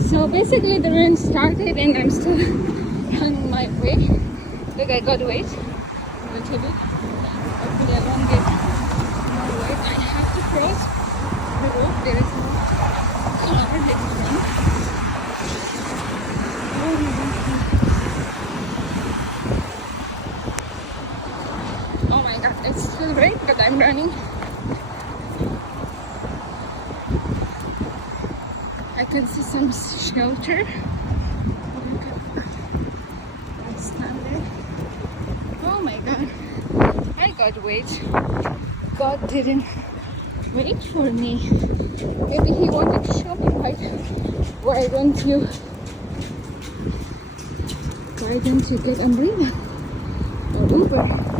So basically the rain started and I'm still on my way. Look, I got wet a little bit. Hopefully I won't get more wet. I have to cross the road. There is no car in front. Oh my god. Oh my god, it's still rain but I'm running. I can see some shelter. Stand there. Oh my god. I got wait. God didn't wait for me. Maybe he wanted to show me why don't you get umbrella or Uber?